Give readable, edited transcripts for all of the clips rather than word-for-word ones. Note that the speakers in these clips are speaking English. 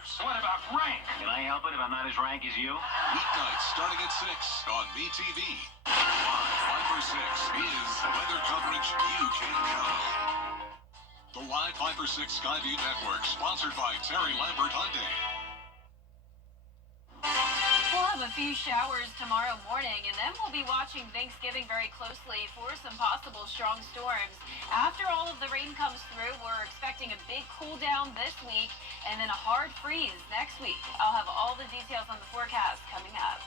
What about rank? Can I help it if I'm not as rank as you? Weeknights starting at 6 on BTV. Live 5 for 6 is weather coverage you can count on. The Live 5 for 6 Skyview Network, sponsored by Terry Lambert Hyundai. We'll have a few showers tomorrow morning, and then we'll be watching Thanksgiving very closely for some possible strong storms. After all of the rain comes through, we're expecting a big cool down this week and then a hard freeze next week. I'll have all the details on the forecast coming up.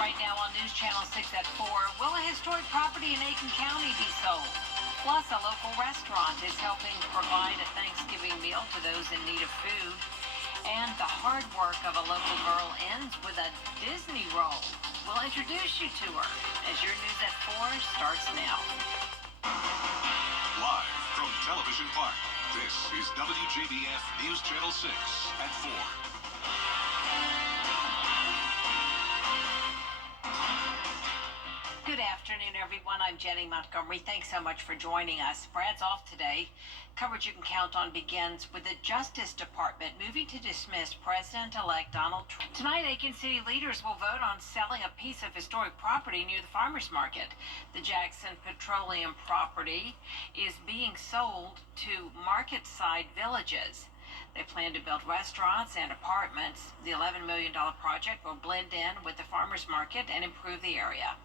Right now on News Channel 6 at 4, will a historic property in Aiken County be sold? Plus, a local restaurant is helping provide a Thanksgiving meal to those in need of food. And the hard work of a local girl ends with a Disney role. We'll introduce you to her as your News at 4 starts now. Live from Television Park, this is WJBF News Channel 6 at 4. Good afternoon, everyone. I'm Jenny Montgomery. Thanks so much for joining us. Brad's off today. Coverage you can count on begins with the Justice Department moving to dismiss President-elect Donald Trump. Tonight, Aiken City leaders will vote on selling a piece of historic property near the farmers market. The Jackson Petroleum property is being sold to market-side villages. They plan to build restaurants and apartments. The $11 million project will blend in with the farmers market and improve the area.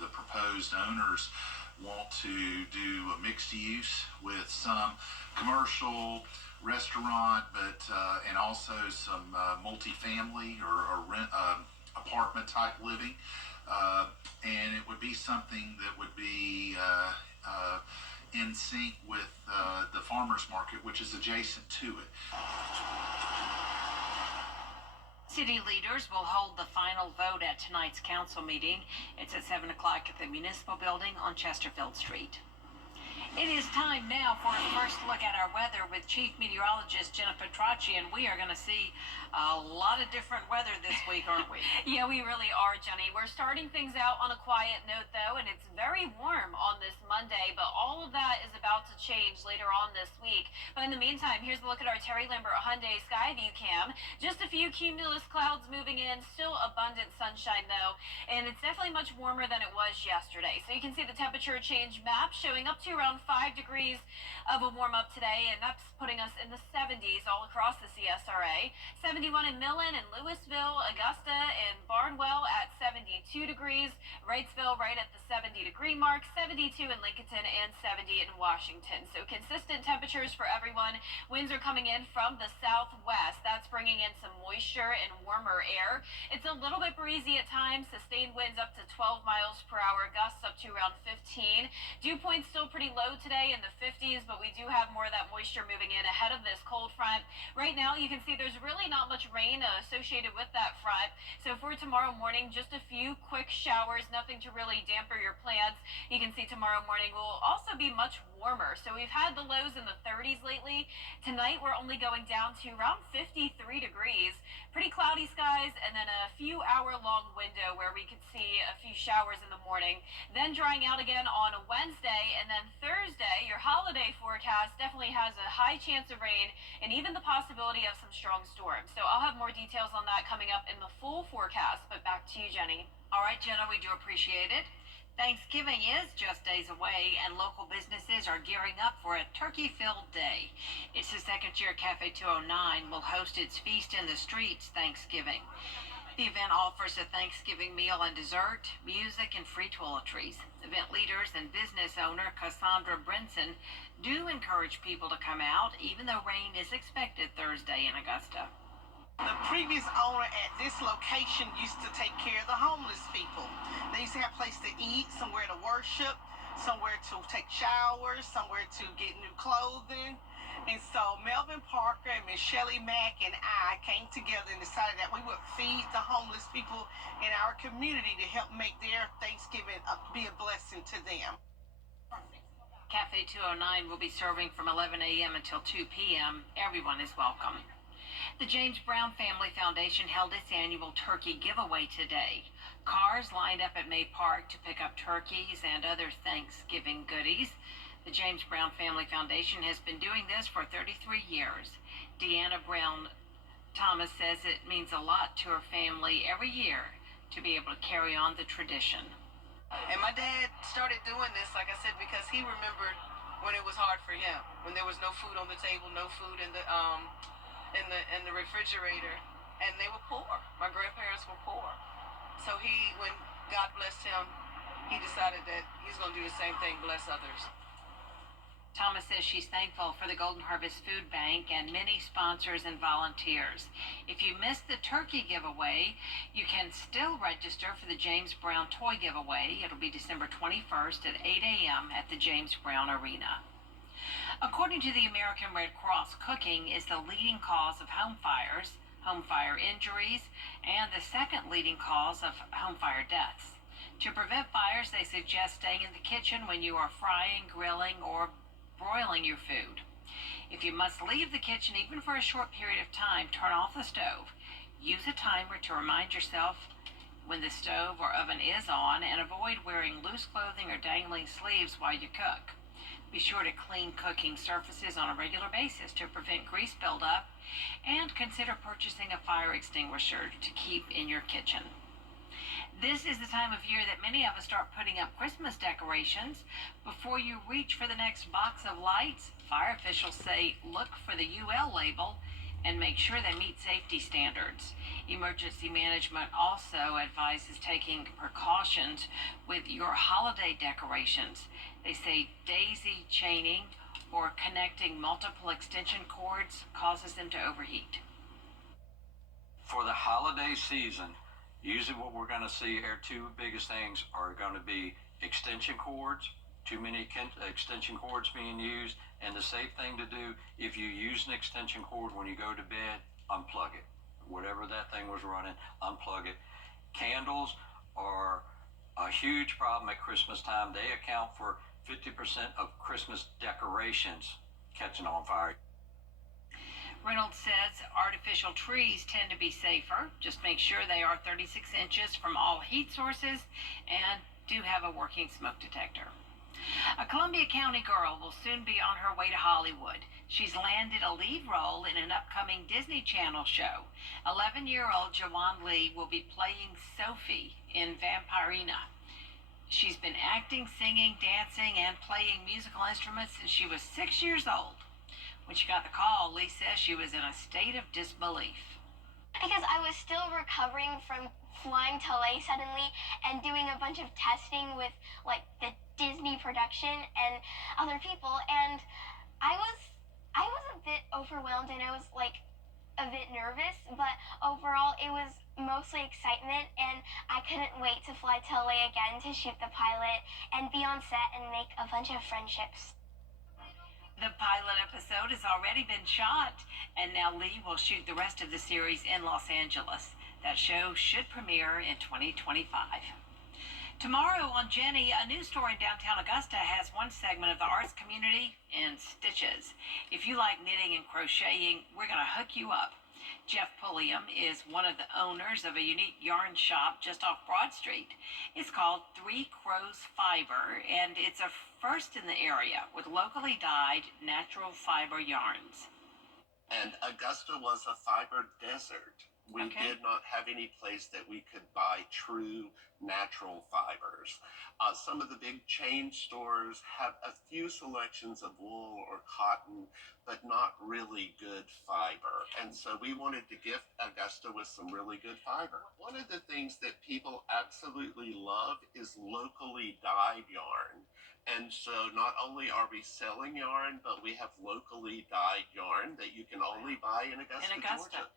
The proposed owners want to do a mixed use with some commercial restaurant, but and also some multifamily or rent apartment type living, and it would be something that would be in sync with the farmers market, which is adjacent to it. City leaders will hold the final vote at tonight's council meeting. It's at 7 o'clock at the Municipal Building on Chesterfield Street. It is time now for a first look at our weather with Chief Meteorologist Jennifer Tracci, and we are going to see a lot of different weather this week, aren't we? Yeah, we really are, Jenny. We're starting things out on a quiet note, though, and it's very warm on this Monday, but all of that is about to change later on this week. But in the meantime, here's a look at our Terry Lambert Hyundai Skyview cam. Just a few cumulus clouds moving in, still abundant sunshine, though, and it's definitely much warmer than it was yesterday. So you can see the temperature change map showing up to around 5 degrees of a warm up today, and that's putting us in the 70s all across the CSRA. 71 in Millen and Louisville, Augusta and Barnwell at 72 degrees. Wrightsville right at the 70-degree mark. 72 in Lincoln and 70 in Washington. So consistent temperatures for everyone. Winds are coming in from the southwest. That's bringing in some moisture and warmer air. It's a little bit breezy at times. Sustained winds up to 12 miles per hour. Gusts up to around 15. Dew points still pretty low today in the 50s, but we do have more of that moisture moving in ahead of this cold front. Right now, you can see there's really not much rain associated with that front. So for tomorrow morning, just a few quick showers, nothing to really damper your plans. You can see tomorrow morning will also be much warmer. So we've had the lows in the 30s lately. Tonight, we're only going down to around 53 degrees. Pretty cloudy skies, and then a few hour-long window where we could see a few showers in the morning. Then drying out again on a Wednesday, and then Thursday, your holiday forecast definitely has a high chance of rain and even the possibility of some strong storms. So I'll have more details on that coming up in the full forecast, but back to you, Jenny. All right, Jenna, we do appreciate it. Thanksgiving is just days away, and local businesses are gearing up for a turkey-filled day. It's the second year Cafe 209 will host its Feast in the Streets Thanksgiving. The event offers a Thanksgiving meal and dessert, music, and free toiletries. Event leaders and business owner Cassandra Brinson do encourage people to come out, even though rain is expected Thursday in Augusta. The previous owner at this location used to take care of the homeless people. They used to have a place to eat, somewhere to worship, somewhere to take showers, somewhere to get new clothing. And so Melvin Parker and Miss Shelley Mack and I came together and decided that we would feed the homeless people in our community to help make their Thanksgiving be a blessing to them. Cafe 209 will be serving from 11 a.m. until 2 p.m. Everyone is welcome. The James Brown Family Foundation held its annual turkey giveaway today. Cars lined up at May Park to pick up turkeys and other Thanksgiving goodies. The James Brown Family Foundation has been doing this for 33 years. Deanna Brown Thomas says it means a lot to her family every year to be able to carry on the tradition. And my dad started doing this, like I said, because he remembered when it was hard for him, when there was no food on the table, no food in the refrigerator, and they were poor. My grandparents were poor. So when God blessed him, he decided that he's going to do the same thing, bless others. Thomas says she's thankful for the Golden Harvest Food Bank and many sponsors and volunteers. If you missed the turkey giveaway, you can still register for the James Brown toy giveaway. It'll be December 21st at 8 a.m. at the James Brown Arena. According to the American Red Cross, cooking is the leading cause of home fires, home fire injuries, and the second leading cause of home fire deaths. To prevent fires, they suggest staying in the kitchen when you are frying, grilling, or broiling your food. If you must leave the kitchen even for a short period of time, turn off the stove. Use a timer to remind yourself when the stove or oven is on, and avoid wearing loose clothing or dangling sleeves while you cook. Be sure to clean cooking surfaces on a regular basis to prevent grease buildup, and consider purchasing a fire extinguisher to keep in your kitchen. This is the time of year that many of us start putting up Christmas decorations. Before you reach for the next box of lights, fire officials say look for the UL label and make sure they meet safety standards. Emergency management also advises taking precautions with your holiday decorations. They say daisy chaining or connecting multiple extension cords causes them to overheat. For the holiday season, usually what we're going to see are two biggest things are going to be extension cords, too many extension cords being used, and the safe thing to do, if you use an extension cord when you go to bed, unplug it. Whatever that thing was running, unplug it. Candles are a huge problem at Christmas time. They account for 50% of Christmas decorations catching on fire. Reynolds says artificial trees tend to be safer. Just make sure they are 36 inches from all heat sources and do have a working smoke detector. A Columbia County girl will soon be on her way to Hollywood. She's landed a lead role in an upcoming Disney Channel show. 11-year-old Jawan Lee will be playing Sophie in Vampirina. She's been acting, singing, dancing, and playing musical instruments since she was 6 years old. When she got the call, Lee says she was in a state of disbelief. Because I was still recovering from flying to LA suddenly and doing a bunch of testing with like the Disney production and other people, and I was a bit overwhelmed and I was like a bit nervous, but overall it was mostly excitement, and I couldn't wait to fly to LA again to shoot the pilot and be on set and make a bunch of friendships. The pilot episode has already been shot, and now Lee will shoot the rest of the series in Los Angeles. That show should premiere in 2025. Tomorrow on Jenny, a news store in downtown Augusta has one segment of the arts community in stitches. If you like knitting and crocheting, we're going to hook you up. Jeff Pulliam is one of the owners of a unique yarn shop just off Broad Street. It's called Three Crows Fiber, and it's a first in the area with locally dyed natural fiber yarns. And Augusta was a fiber desert. We did not have any place that we could buy true natural fibers. Some of the big chain stores have a few selections of wool or cotton, but not really good fiber. And so we wanted to gift Augusta with some really good fiber. One of the things that people absolutely love is locally dyed yarn. And so not only are we selling yarn, but we have locally dyed yarn that you can only buy in Augusta, Georgia.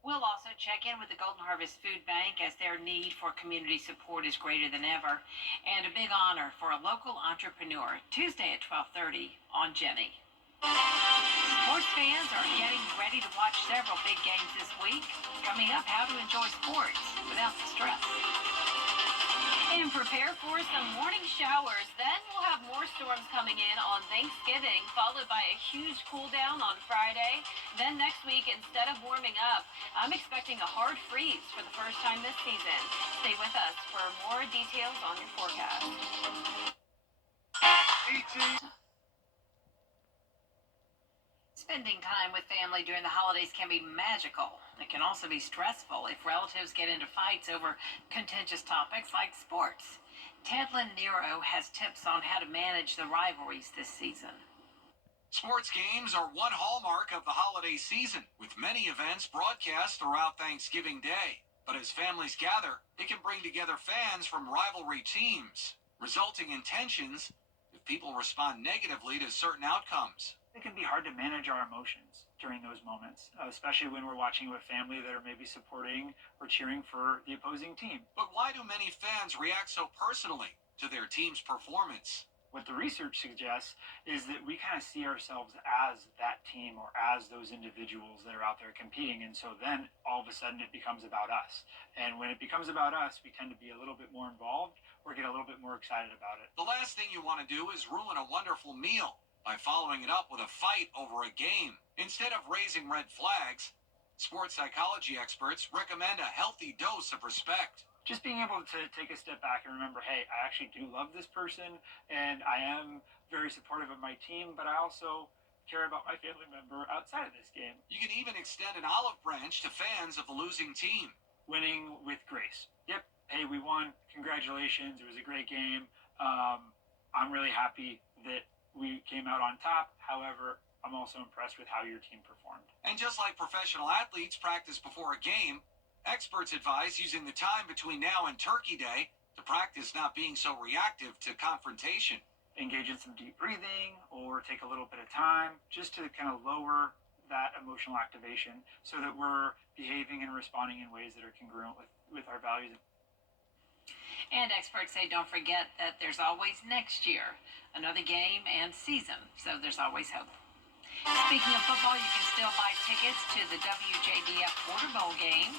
We'll also check in with the Golden Harvest Food Bank as their need for community support is greater than ever. And a big honor for a local entrepreneur, Tuesday at 12:30 on Jenny. Sports fans are getting ready to watch several big games this week. Coming up, how to enjoy sports without the stress. And prepare for some morning showers. Then we'll have more storms coming in on Thanksgiving, followed by a huge cool down on Friday. Then next week, instead of warming up, I'm expecting a hard freeze for the first time this season. Stay with us for more details on your forecast. Spending time with family during the holidays can be magical. It can also be stressful if relatives get into fights over contentious topics like sports. Tedlin Nero has tips on how to manage the rivalries this season. Sports games are one hallmark of the holiday season, with many events broadcast throughout Thanksgiving Day. But as families gather, it can bring together fans from rivalry teams, resulting in tensions if people respond negatively to certain outcomes. It can be hard to manage our emotions during those moments, especially when we're watching with family that are maybe supporting or cheering for the opposing team. But why do many fans react so personally to their team's performance? What the research suggests is that we kind of see ourselves as that team or as those individuals that are out there competing. And so then all of a sudden it becomes about us. And when it becomes about us, we tend to be a little bit more involved or get a little bit more excited about it. The last thing you want to do is ruin a wonderful meal by following it up with a fight over a game. Instead of raising red flags, sports psychology experts recommend a healthy dose of respect. Just being able to take a step back and remember, hey, I actually do love this person and I am very supportive of my team, but I also care about my family member outside of this game. You can even extend an olive branch to fans of the losing team. Winning with grace. Yep, hey, we won. Congratulations. It was a great game. I'm really happy that we came out on top. However, I'm also impressed with how your team performed. And just like professional athletes practice before a game, experts advise using the time between now and Turkey Day to practice not being so reactive to confrontation. Engage in some deep breathing or take a little bit of time just to kind of lower that emotional activation so that we're behaving and responding in ways that are congruent with our values. And experts say don't forget that there's always next year, another game and season, so there's always hope. Speaking of football, you can still buy tickets to the WJBF Border Bowl game.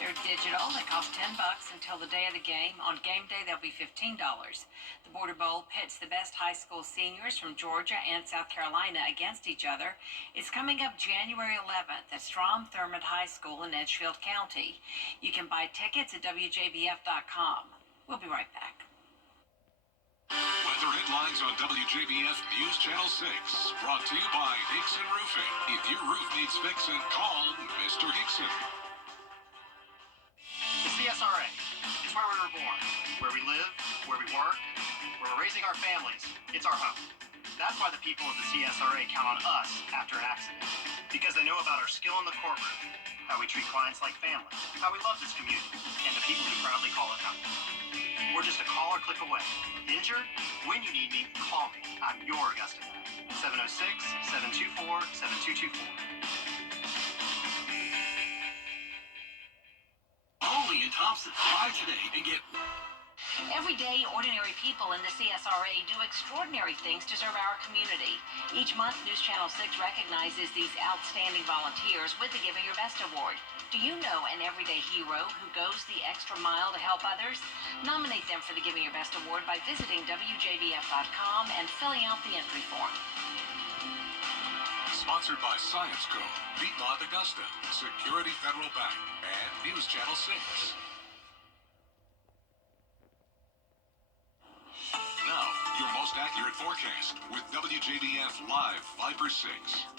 They're digital. They cost $10 until the day of the game. On game day, they'll be $15. The Border Bowl pits the best high school seniors from Georgia and South Carolina against each other. It's coming up January 11th at Strom Thurmond High School in Edgefield County. You can buy tickets at WJBF.com. We'll be right back. Weather headlines on WJBF News Channel 6. Brought to you by Hickson Roofing. If your roof needs fixing, call Mr. Hickson. The CSRA is where we were born, where we live, where we work, where we're raising our families. It's our home. That's why the people of the CSRA count on us after an accident. Because they know about our skill in the courtroom, how we treat clients like family, how we love this community, and the people who proudly call it home. We're just a call or click away. Injured? When you need me, call me. I'm your Augusta guy. 706-724-7224. Only in Thompson. Buy today and get... Every day, ordinary people in the CSRA do extraordinary things to serve our community. Each month, News Channel 6 recognizes these outstanding volunteers with the Giving Your Best Award. Do you know an everyday hero who goes the extra mile to help others? Nominate them for the Giving Your Best Award by visiting WJBF.com and filling out the entry form. Sponsored by Science Co., Piedmont Augusta, Security Federal Bank, and News Channel 6. Now, your most accurate forecast with WJBF Live Viper 6.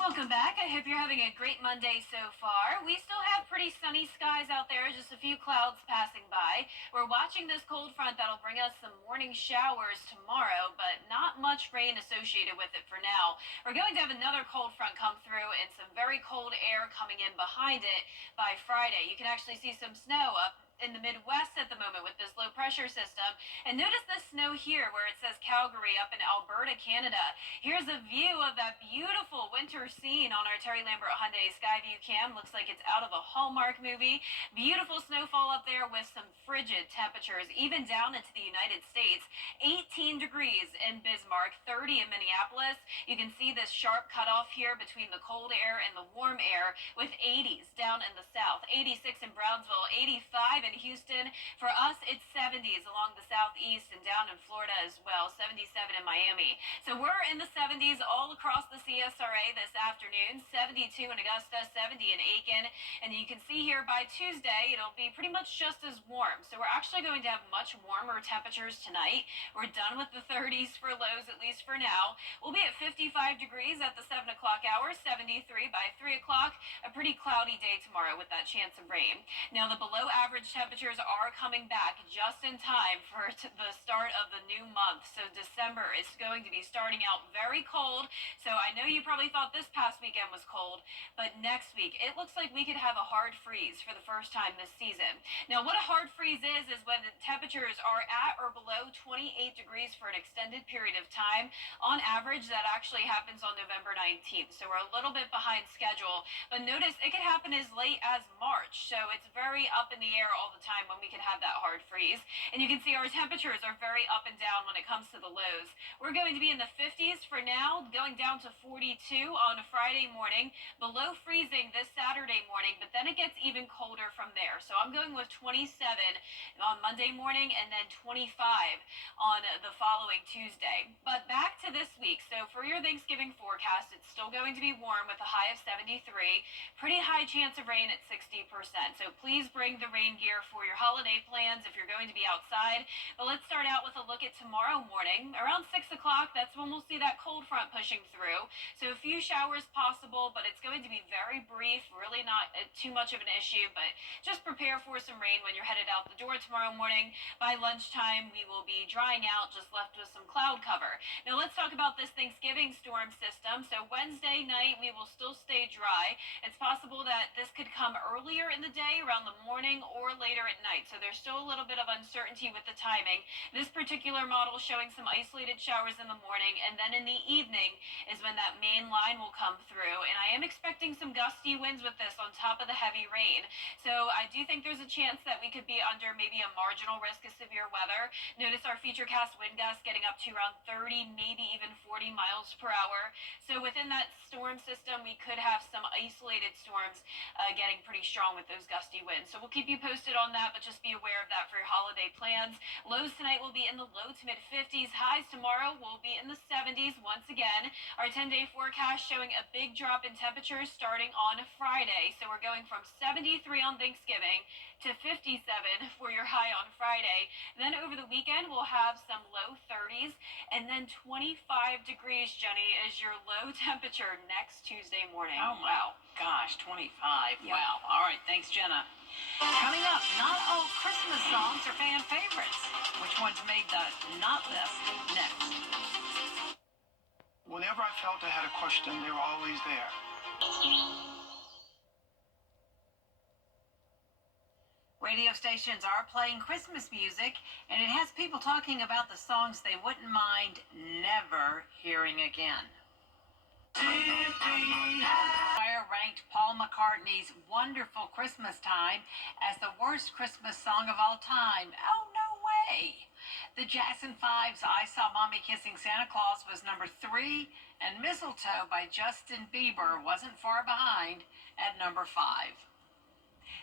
Welcome back. I hope you're having a great Monday so far. We still have pretty sunny skies out there, just a few clouds passing by. We're watching this cold front that'll bring us some morning showers tomorrow, but not much rain associated with it for now. We're going to have another cold front come through and some very cold air coming in behind it by Friday. You can actually see some snow up in the Midwest at the moment with this low pressure system. And notice the snow here where it says Calgary up in Alberta, Canada. Here's a view of that beautiful winter scene on our Terry Lambert Hyundai Skyview cam. Looks like it's out of a Hallmark movie. Beautiful snowfall up there with some frigid temperatures, even down into the United States. 18 degrees in Bismarck, 30 in Minneapolis. You can see this sharp cutoff here between the cold air and the warm air with 80s down in the south. 86 in Brownsville, 85 in in Houston. For us, it's 70s along the southeast and down in Florida as well, 77 in Miami. So we're in the 70s all across the CSRA this afternoon, 72 in Augusta, 70 in Aiken. And you can see here by Tuesday, it'll be pretty much just as warm. So we're actually going to have much warmer temperatures tonight. We're done with the 30s for lows, at least for now. We'll be at 55 degrees at the 7 o'clock hour, 73 by 3 o'clock. A pretty cloudy day tomorrow with that chance of rain. Now, the below average temperatures are coming back just in time for the start of the new month. So December is going to be starting out very cold. So I know you probably thought this past weekend was cold, but next week it looks like we could have a hard freeze for the first time this season. Now, what a hard freeze is when the temperatures are at or below 28 degrees for an extended period of time. On average, that actually happens on November 19th. So we're a little bit behind schedule, but notice it could happen as late as March. So it's very up in the air all the time when we can have that hard freeze. And you can see our temperatures are very up and down when it comes to the lows. We're going to be in the 50s for now, going down to 42 on a Friday morning, below freezing this Saturday morning, but then it gets even colder from there. So I'm going with 27 on Monday morning and then 25 on the following Tuesday. But back to this week. So for your Thanksgiving forecast, it's still going to be warm with a high of 73. Pretty high chance of rain at 60%. So please bring the rain gear for your holiday plans if you're going to be outside. But let's start out with a look at tomorrow morning. Around 6 o'clock, that's when we'll see that cold front pushing through. So a few showers possible, but it's going to be very brief, really not too much of an issue, but just prepare for some rain when you're headed out the door tomorrow morning. By lunchtime, we will be drying out, just left with some cloud cover. Now let's talk about this Thanksgiving storm system. So Wednesday night, we will still stay dry. It's possible that this could come earlier in the day, around the morning, or later at night. So there's still a little bit of uncertainty with the timing. This particular model showing some isolated showers in the morning, and then in the evening is when that main line will come through. And I am expecting some gusty winds with this on top of the heavy rain. So I do think there's a chance that we could be under maybe a marginal risk of severe weather. Notice our futurecast wind gusts getting up to around 30, maybe even 40 miles per hour. So within that storm system, we could have some isolated storms getting pretty strong with those gusty winds. So we'll keep you posted on that, but just be aware of that for your holiday plans. Lows tonight will be in the low to mid 50s. Highs tomorrow will be in the 70s once again. Our 10-day forecast showing a big drop in temperatures starting on Friday. So we're going from 73 on Thanksgiving to 57 for your high on Friday. Then over the weekend, we'll have some low 30s, and then 25 degrees, Jenny, is your low temperature next Tuesday morning. Oh, Wow. Gosh, 25. Yep. Wow. All right. Thanks, Jenna. Coming up, not all Christmas songs are fan favorites. Which ones made the not list? Next. Whenever I felt I had a question, they were always there. Radio stations are playing Christmas music, and it has people talking about the songs they wouldn't mind never hearing again. Choir ranked Paul McCartney's Wonderful Christmas Time as the worst Christmas song of all time. Oh, no way! The Jackson 5's I Saw Mommy Kissing Santa Claus was number 3, and Mistletoe by Justin Bieber wasn't far behind at number 5.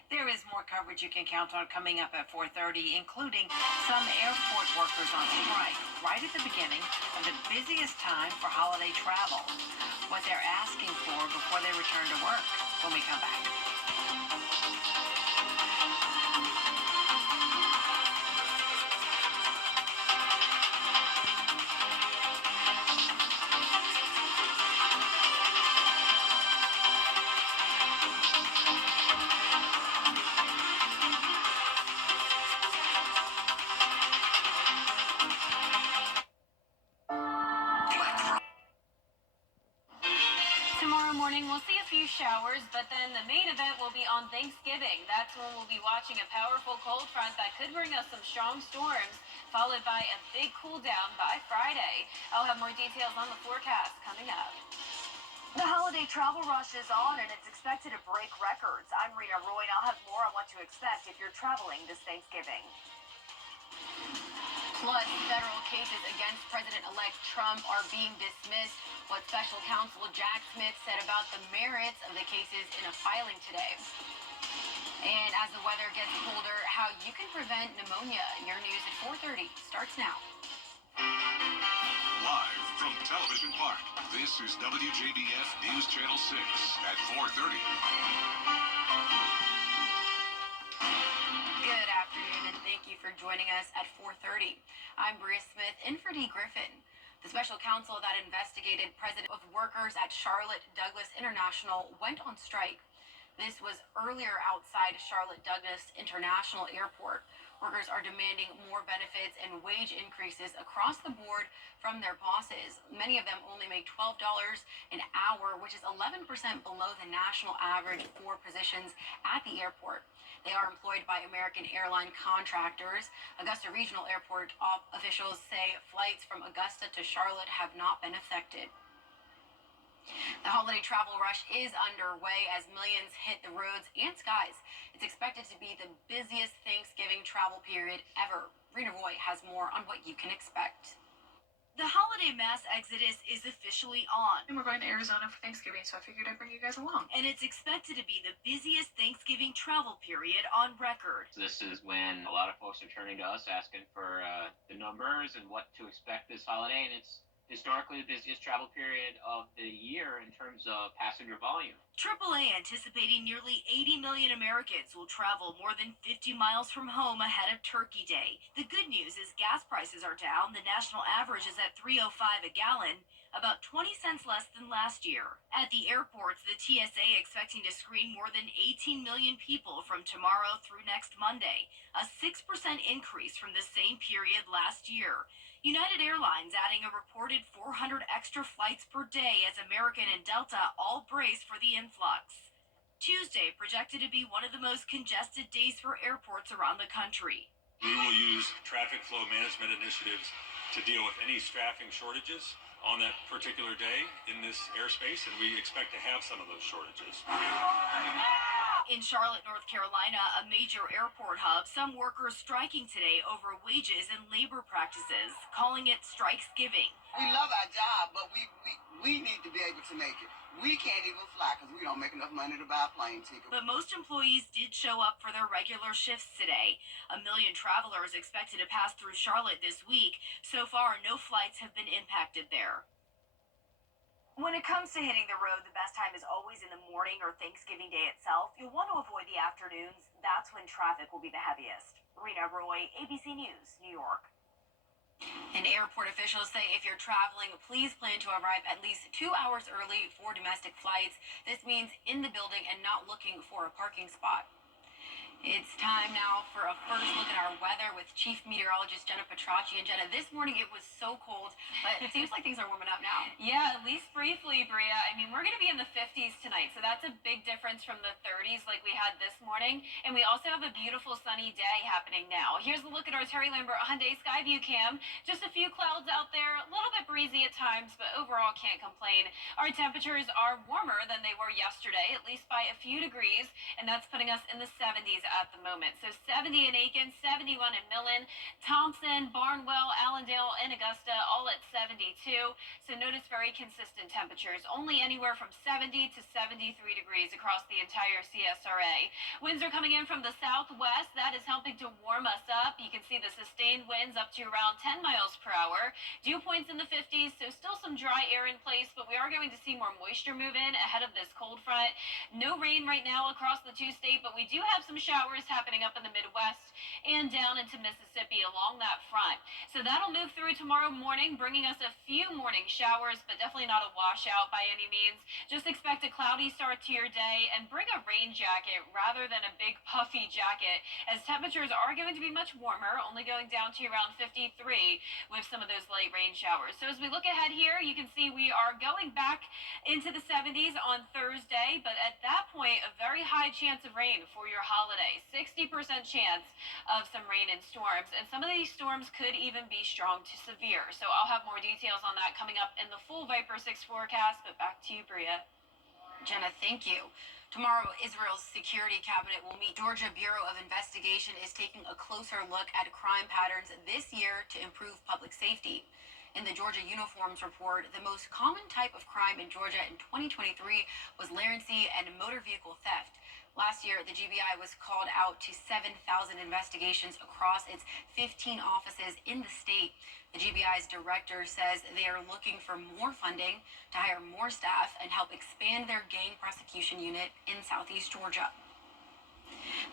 There is more coverage you can count on coming up at 4:30, including some airport workers on strike right at the beginning of the busiest time for holiday travel. What they're asking for before they return to work when we come back. We'll see a few showers, but then the main event will be on Thanksgiving. That's when we'll be watching a powerful cold front that could bring us some strong storms, followed by a big cool down by Friday. I'll have more details on the forecast coming up. The holiday travel rush is on, and it's expected to break records. I'm Rena Roy, and I'll have more on what to expect if you're traveling this Thanksgiving. Plus, federal cases against President-elect Trump are being dismissed. What special counsel Jack Smith said about the merits of the cases in a filing today. And as the weather gets colder, how you can prevent pneumonia. Your news at 4:30 starts now. Live from Television Park, this is WJBF News Channel 6 at 4:30. Good afternoon, and thank you for joining us at 4:30. I'm Bria Smith, in for D. Griffin. The special counsel that investigated President of workers at Charlotte Douglas International went on strike. This was earlier outside Charlotte Douglas International Airport. Workers are demanding more benefits and wage increases across the board from their bosses. Many of them only make $12 an hour, which is 11% below the national average for positions at the airport. They are employed by American airline contractors. Augusta Regional Airport officials say flights from Augusta to Charlotte have not been affected. The holiday travel rush is underway as millions hit the roads and skies. It's expected to be the busiest Thanksgiving travel period ever. Rena Roy has more on what you can expect. The holiday mass exodus is officially on. And we're going to Arizona for Thanksgiving, so I figured I'd bring you guys along. And it's expected to be the busiest Thanksgiving travel period on record. This is when a lot of folks are turning to us asking for the numbers and what to expect this holiday, and it's historically the busiest travel period of the year in terms of passenger volume. AAA anticipating nearly 80 million Americans will travel more than 50 miles from home ahead of Turkey Day. The good news is gas prices are down. The national average is at $3.05 a gallon, about 20 cents less than last year. At the airports, the TSA expecting to screen more than 18 million people from tomorrow through next Monday, a 6% increase from the same period last year. United Airlines adding a reported 400 extra flights per day as American and Delta all brace for the influx. Tuesday projected to be one of the most congested days for airports around the country. We will use traffic flow management initiatives to deal with any staffing shortages on that particular day in this airspace, and we expect to have some of those shortages. In Charlotte, North Carolina, a major airport hub, some workers striking today over wages and labor practices, calling it Strikesgiving. We love our job, but we need to be able to make it. We can't even fly because we don't make enough money to buy a plane ticket. But most employees did show up for their regular shifts today. 1 million travelers expected to pass through Charlotte this week. So far, no flights have been impacted there. When it comes to hitting the road, the best time is always in the morning or Thanksgiving Day itself. You'll want to avoid the afternoons. That's when traffic will be the heaviest. Rena Roy, ABC News, New York. And airport officials say if you're traveling, please plan to arrive at least 2 hours early for domestic flights. This means in the building and not looking for a parking spot. It's time now for a first look at our weather with Chief Meteorologist Jenna Petracci. And Jenna, this morning it was so cold, but it seems like things are warming up now. Yeah, at least briefly, Bria. I mean, we're going to be in the 50s tonight, so that's a big difference from the 30s like we had this morning. And we also have a beautiful sunny day happening now. Here's a look at our Terry Lambert Hyundai Skyview cam. Just a few clouds out there, a little bit breezy at times, but overall can't complain. Our temperatures are warmer than they were yesterday, at least by a few degrees, and that's putting us in the 70s at the moment. So 70 in Aiken, 71 in Millen, Thompson, Barnwell, Allendale, and Augusta, all at 72. So notice very consistent temperatures, only anywhere from 70 to 73 degrees across the entire CSRA. Winds are coming in from the southwest. That is helping to warm us up. You can see the sustained winds up to around 10 miles per hour. Dew points in the 50s, so still some dry air in place, but we are going to see more moisture move in ahead of this cold front. No rain right now across the two-state, but we do have some showers happening up in the Midwest and down into Mississippi along that front. So that'll move through tomorrow morning, bringing us a few morning showers, but definitely not a washout by any means. Just expect a cloudy start to your day and bring a rain jacket rather than a big puffy jacket, as temperatures are going to be much warmer, only going down to around 53 with some of those light rain showers. So as we look ahead here, you can see we are going back into the 70s on Thursday, but at that point, a very high chance of rain for your holiday. 60% chance of some rain and storms, and some of these storms could even be strong to severe. So I'll have more details on that coming up in the full Viper 6 forecast, but back to you, Bria. Jenna, thank you. Tomorrow, Israel's security cabinet will meet. Georgia Bureau of Investigation is taking a closer look at crime patterns this year to improve public safety. In the Georgia Uniforms Report, the most common type of crime in Georgia in 2023 was larrency and motor vehicle theft. Last year, the GBI was called out to 7,000 investigations across its 15 offices in the state. The GBI's director says they are looking for more funding to hire more staff and help expand their gang prosecution unit in Southeast Georgia.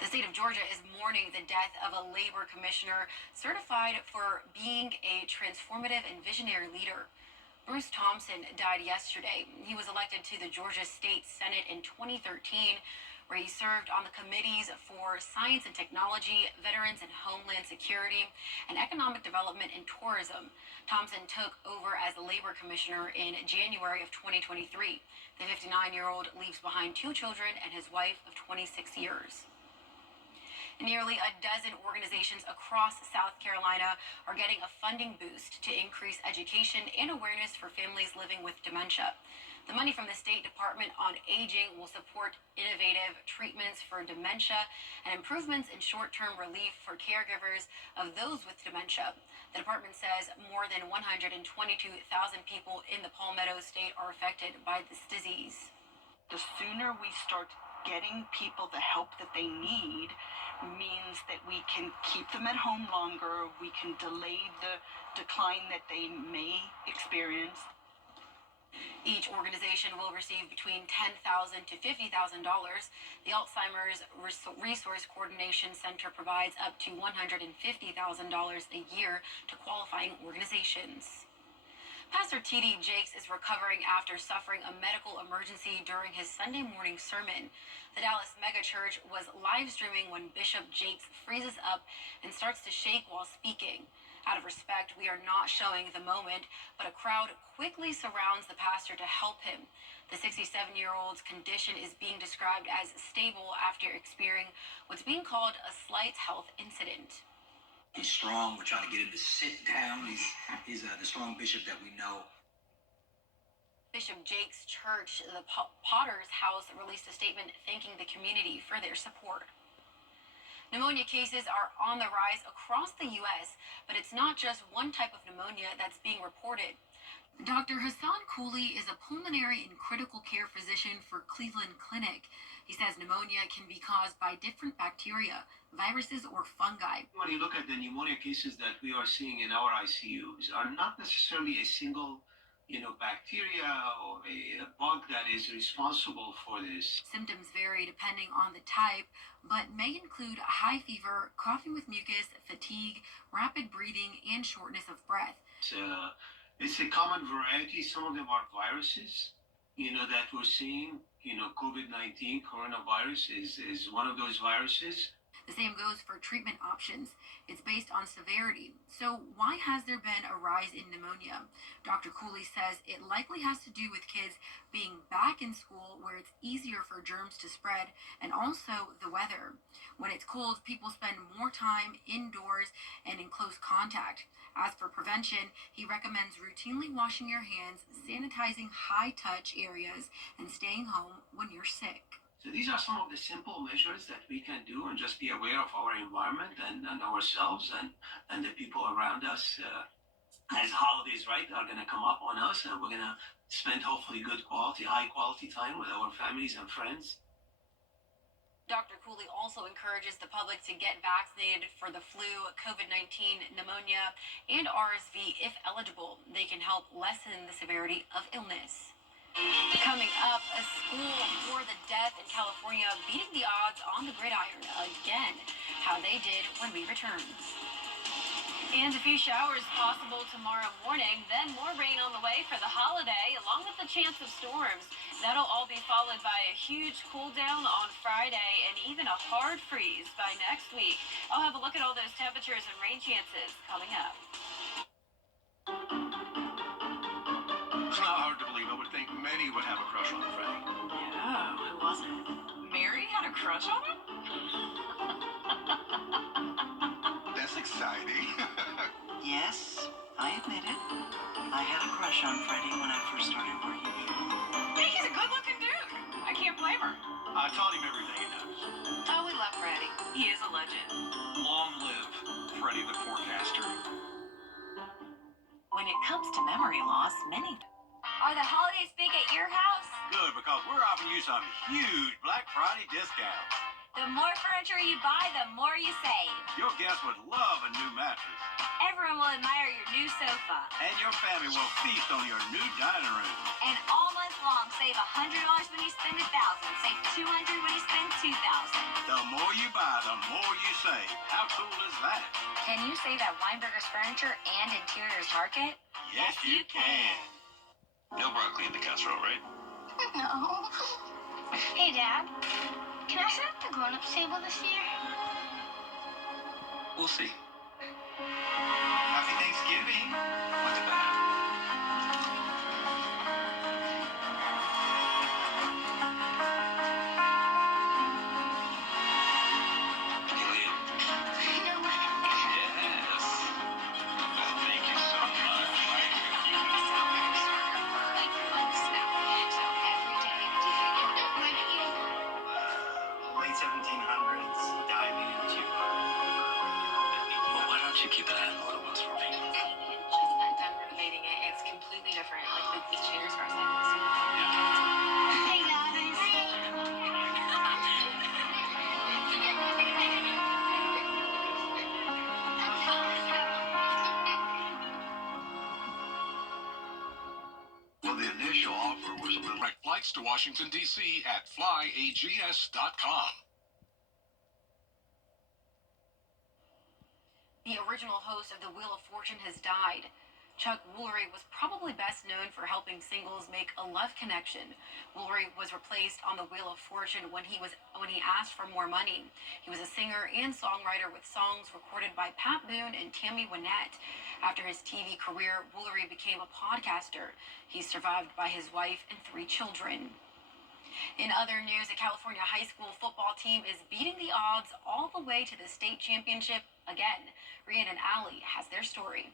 The state of Georgia is mourning the death of a labor commissioner certified for being a transformative and visionary leader. Bruce Thompson died yesterday. He was elected to the Georgia State Senate in 2013, where he served on the committees for science and technology, veterans and homeland security, and economic development and tourism. Thompson took over as the labor commissioner in January of 2023. The 59-year-old leaves behind 2 children and his wife of 26 years. Nearly a dozen organizations across South Carolina are getting a funding boost to increase education and awareness for families living with dementia. The money from the State Department on Aging will support innovative treatments for dementia and improvements in short-term relief for caregivers of those with dementia. The department says more than 122,000 people in the Palmetto State are affected by this disease. The sooner we start getting people the help that they need means that we can keep them at home longer, we can delay the decline that they may experience. Each organization will receive between $10,000 to $50,000. The Alzheimer's Resource Coordination Center provides up to $150,000 a year to qualifying organizations. Pastor T.D. Jakes is recovering after suffering a medical emergency during his Sunday morning sermon. The Dallas megachurch was live streaming when Bishop Jakes freezes up and starts to shake while speaking. Out of respect, we are not showing the moment, but a crowd quickly surrounds the pastor to help him. The 67-year-old's condition is being described as stable after experiencing what's being called a slight health incident. He's strong. We're trying to get him to sit down. He's the strong bishop that we know. Bishop Jakes' church, the Potter's House, released a statement thanking the community for their support. Pneumonia cases are on the rise across the U.S., but it's not just one type of pneumonia that's being reported. Dr. Hassan Cooley is a pulmonary and critical care physician for Cleveland Clinic. He says pneumonia can be caused by different bacteria, viruses, or fungi. When you look at the pneumonia cases that we are seeing in our ICUs, are not necessarily a single bacteria or a bug that is responsible for this. Symptoms vary depending on the type, but may include high fever, coughing with mucus, fatigue, rapid breathing, and shortness of breath. It's a common variety. Some of them are viruses, that we're seeing. COVID-19, coronavirus is one of those viruses. The same goes for treatment options. It's based on severity. So why has there been a rise in pneumonia? Dr. Cooley says it likely has to do with kids being back in school where it's easier for germs to spread, and also the weather. When it's cold, people spend more time indoors and in close contact. As for prevention, he recommends routinely washing your hands, sanitizing high-touch areas, and staying home when you're sick. So these are some of the simple measures that we can do and just be aware of our environment and ourselves and the people around us. As holidays, right, are going to come up on us, and we're going to spend hopefully good quality, high quality time with our families and friends. Dr. Cooley also encourages the public to get vaccinated for the flu, COVID-19, pneumonia, and RSV if eligible. They can help lessen the severity of illness. Coming up, a school for the deaf in California beating the odds on the gridiron again. How they did when we return. And a few showers possible tomorrow morning, then more rain on the way for the holiday, along with the chance of storms. That'll all be followed by a huge cool down on Friday and even a hard freeze by next week. I'll have a look at all those temperatures and rain chances coming up. It's not hard to believe. I would think many would have a crush on Freddie. Yeah, who was it? Mary had a crush on him? That's exciting. Yes, I admit it. I had a crush on Freddie when I first started working here. Hey, he's a good-looking dude. I can't blame her. I taught him everything he knows. Oh, we love Freddie. He is a legend. Long live Freddie the Forecaster. When it comes to memory loss, many... Are the holidays big at your house? Good, because we're offering you some huge Black Friday discounts. The more furniture you buy, the more you save. Your guests would love a new mattress. Everyone will admire your new sofa. And your family will feast on your new dining room. And all month long, save $100 when you spend $1,000. Save $200 when you spend $2,000. The more you buy, the more you save. How cool is that? Can you save at Weinberger's Furniture and Interiors Market? Yes, you can. No broccoli in the casserole, right? No. Hey, Dad. Can I sit at the grown-ups table this year? We'll see. Happy Thanksgiving. What's the matter? Alien. You know what? Yes. Thank you so much. Late 1700s, diving into well, why don't you keep that in the little ones for me? Just got done renovating it. It's completely different. Like the chairs are like Hey, guys. Well, the initial offer was a little... Direct flights to Washington, D.C. at flyags.com. The original host of The Wheel of Fortune has died. Chuck Woolery was probably best known for helping singles make a love connection. Woolery was replaced on The Wheel of Fortune when he asked for more money. He was a singer and songwriter with songs recorded by Pat Boone and Tammy Wynette. After his TV career, Woolery became a podcaster. He's survived by his wife and 3 children. In other news, a California high school football team is beating the odds all the way to the state championship again. Rhiannon Alley has their story.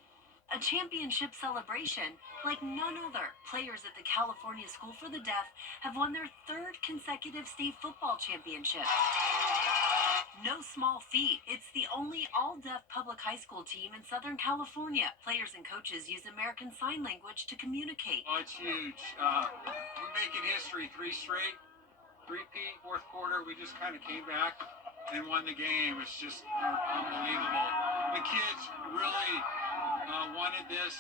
A championship celebration like none other. Players at the California School for the Deaf have won their 3rd consecutive state football championship. No small feat. It's the only all-deaf public high school team in Southern California. Players and coaches use American Sign Language to communicate. Oh, it's huge. We're making history. 3 straight. Repeat, 4th quarter. We just kind of came back and won the game. It's just unbelievable. The kids really wanted this.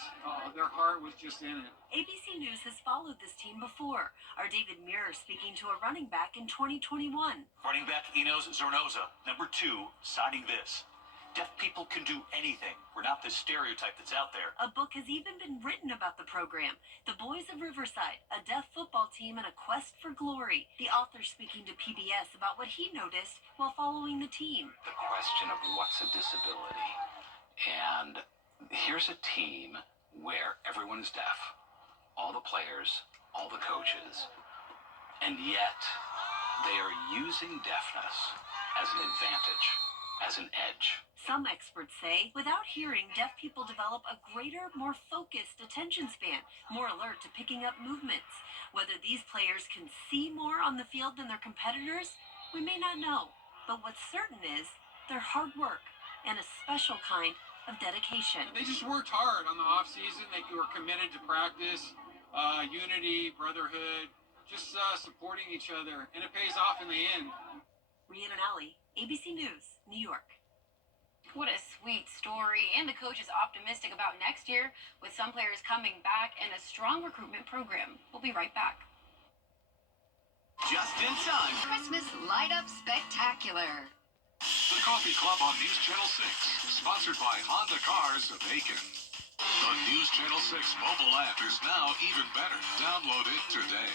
Their heart was just in it. ABC News has followed this team before. Our David Muir speaking to a running back in 2021. Running back Enos Zornoza, number 2, signing this. Deaf people can do anything. We're not the stereotype that's out there. A book has even been written about the program. The Boys of Riverside, a deaf football team and a quest for glory. The author speaking to PBS about what he noticed while following the team. The question of what's a disability. And here's a team where everyone is deaf. All the players, all the coaches, and yet they are using deafness as an advantage, as an edge. Some experts say without hearing, deaf people develop a greater, more focused attention span, more alert to picking up movements. Whether these players can see more on the field than their competitors, we may not know. But what's certain is their hard work and a special kind of dedication. They just worked hard on the off season. They were committed to practice, unity, brotherhood, just supporting each other, and it pays off in the end. Rhiannon Alley, ABC News, New York. What a sweet story. And the coach is optimistic about next year with some players coming back and a strong recruitment program. We'll be right back. Just in time. Christmas Light Up Spectacular. The Coffee Club on News Channel 6, sponsored by Honda Cars of Aiken. The News Channel 6 mobile app is now even better. Download it today.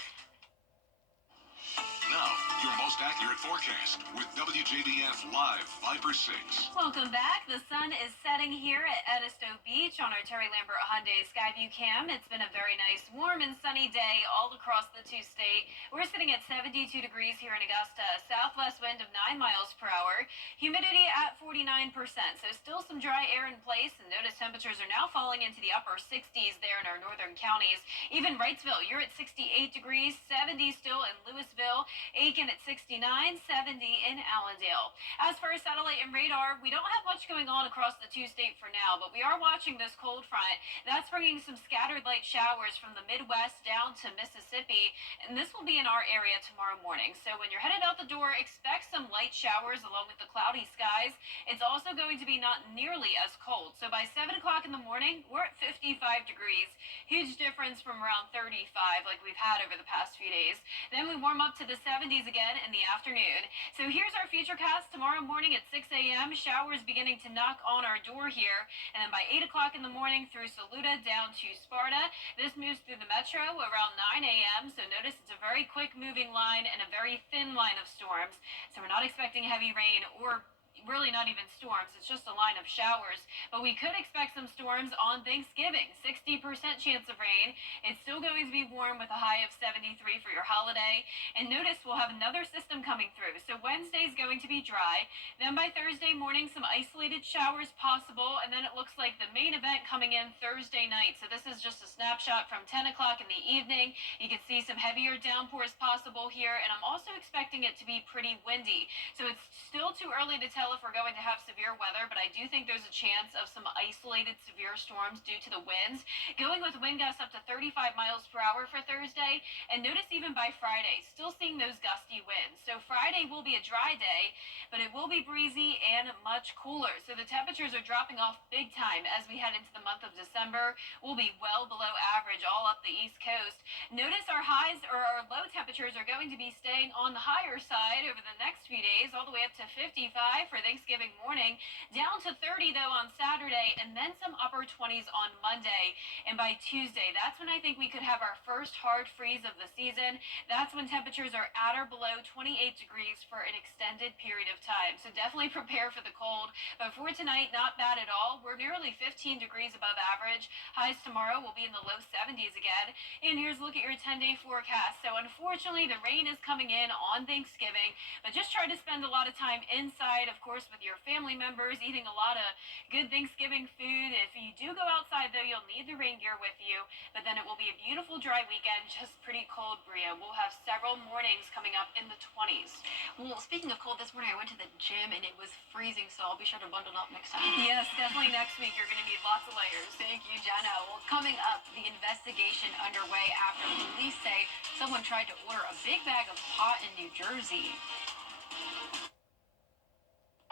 Now, your most accurate forecast with WJBF Live Viper 6. Welcome back. The sun is setting here at Edisto Beach on our Terry Lambert Hyundai Skyview Cam. It's been a very nice, warm and sunny day all across the two-state. We're sitting at 72 degrees here in Augusta. Southwest wind of 9 miles per hour. Humidity at 49%. So still some dry air in place. And notice temperatures are now falling into the upper 60s there in our northern counties. Even Wrightsville, you're at 68 degrees, 70 still in Louisville. Aiken at at 69, 70 in Allendale. As for satellite and radar, we don't have much going on across the two-state for now, but we are watching this cold front. That's bringing some scattered light showers from the Midwest down to Mississippi, and this will be in our area tomorrow morning. So when you're headed out the door, expect some light showers along with the cloudy skies. It's also going to be not nearly as cold. So by 7 o'clock in the morning, we're at 55 degrees. Huge difference from around 35 like we've had over the past few days. Then we warm up to the 70s again in the afternoon. So here's our futurecast tomorrow morning at 6 a.m. Showers beginning to knock on our door here. And then by 8 o'clock in the morning through Saluda down to Sparta. This moves through the metro around 9 a.m. So notice it's a very quick moving line and a very thin line of storms. So we're not expecting heavy rain or really not even storms. It's just a line of showers. But we could expect some storms on Thanksgiving. 60% chance of rain. It's still going to be warm with a high of 73 for your holiday. And notice we'll have another system coming through. So Wednesday is going to be dry. Then by Thursday morning, some isolated showers possible. And then it looks like the main event coming in Thursday night. So this is just a snapshot from 10 o'clock in the evening. You can see some heavier downpours possible here. And I'm also expecting it to be pretty windy. So it's still too early to tell if we're going to have severe weather, but I do think there's a chance of some isolated severe storms due to the winds. Going with wind gusts up to 35 miles per hour for Thursday, and notice even by Friday, still seeing those gusty winds. So Friday will be a dry day, but it will be breezy and much cooler. So the temperatures are dropping off big time as we head into the month of December. We'll be well below average all up the East Coast. Notice our highs or our low temperatures are going to be staying on the higher side over the next few days, all the way up to 55 for Thanksgiving morning, down to 30 though on Saturday, and then some upper 20s on Monday. And by Tuesday, that's when I think we could have our first hard freeze of the season. That's when temperatures are at or below 28 degrees for an extended period of time. So definitely prepare for the cold. But for tonight, not bad at all. We're nearly 15 degrees above average. Highs tomorrow will be in the low 70s again. And here's a look at your 10-day forecast. So unfortunately, the rain is coming in on Thanksgiving, but just try to spend a lot of time inside, of course, with your family members, eating a lot of good Thanksgiving food. If you do go outside, though, you'll need the rain gear with you, but then it will be a beautiful dry weekend, just pretty cold, Bria. We'll have several mornings coming up in the 20s. Well, speaking of cold, this morning I went to the gym and it was freezing, so I'll be sure to bundle up next time. Yes, definitely next week you're going to need lots of layers. Thank you, Jenna. Well, coming up, the investigation underway after police say someone tried to order a big bag of pot in New Jersey.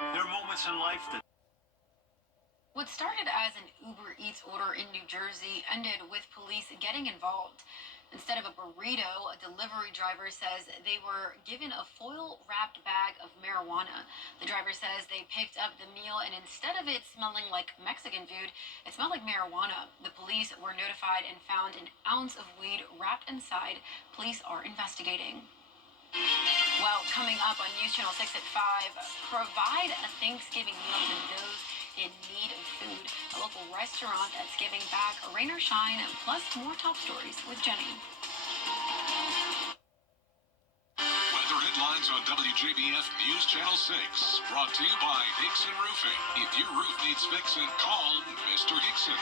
There are moments in life that What started as an Uber Eats order in New Jersey ended with police getting involved. Instead of a burrito, a delivery driver says they were given a foil-wrapped bag of marijuana. The driver says they picked up the meal and instead of it smelling like Mexican food, it smelled like marijuana. The police were notified and found an ounce of weed wrapped inside. Police are investigating. Well, coming up on News Channel 6 at 5, provide a Thanksgiving meal to those in need of food. A local restaurant that's giving back, rain or shine, plus more top stories with Jenny. Weather headlines on WJBF News Channel 6. Brought to you by Hickson Roofing. If your roof needs fixing, call Mr. Hickson.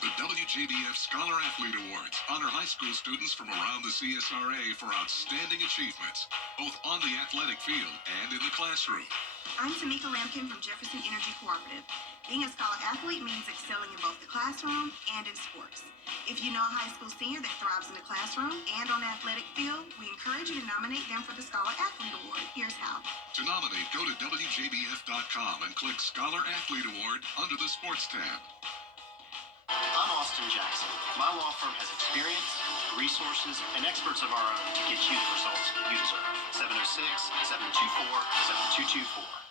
The WJBF Scholar Athlete Awards honor high school students from around the CSRA for outstanding achievements, both on the athletic field and in the classroom. I'm Tamika Lampkin from Jefferson Energy Cooperative. Being a Scholar Athlete means excelling in both the classroom and in sports. If you know a high school senior that thrives in the classroom and on the athletic field, we encourage you to nominate them for the Scholar Athlete Award. Here's how. To nominate, go to WJBF.com and click Scholar Athlete Award under the Sports tab. I'm Austin Jackson. My law firm has experience, resources, and experts of our own to get you the results you deserve. 706-724-7224.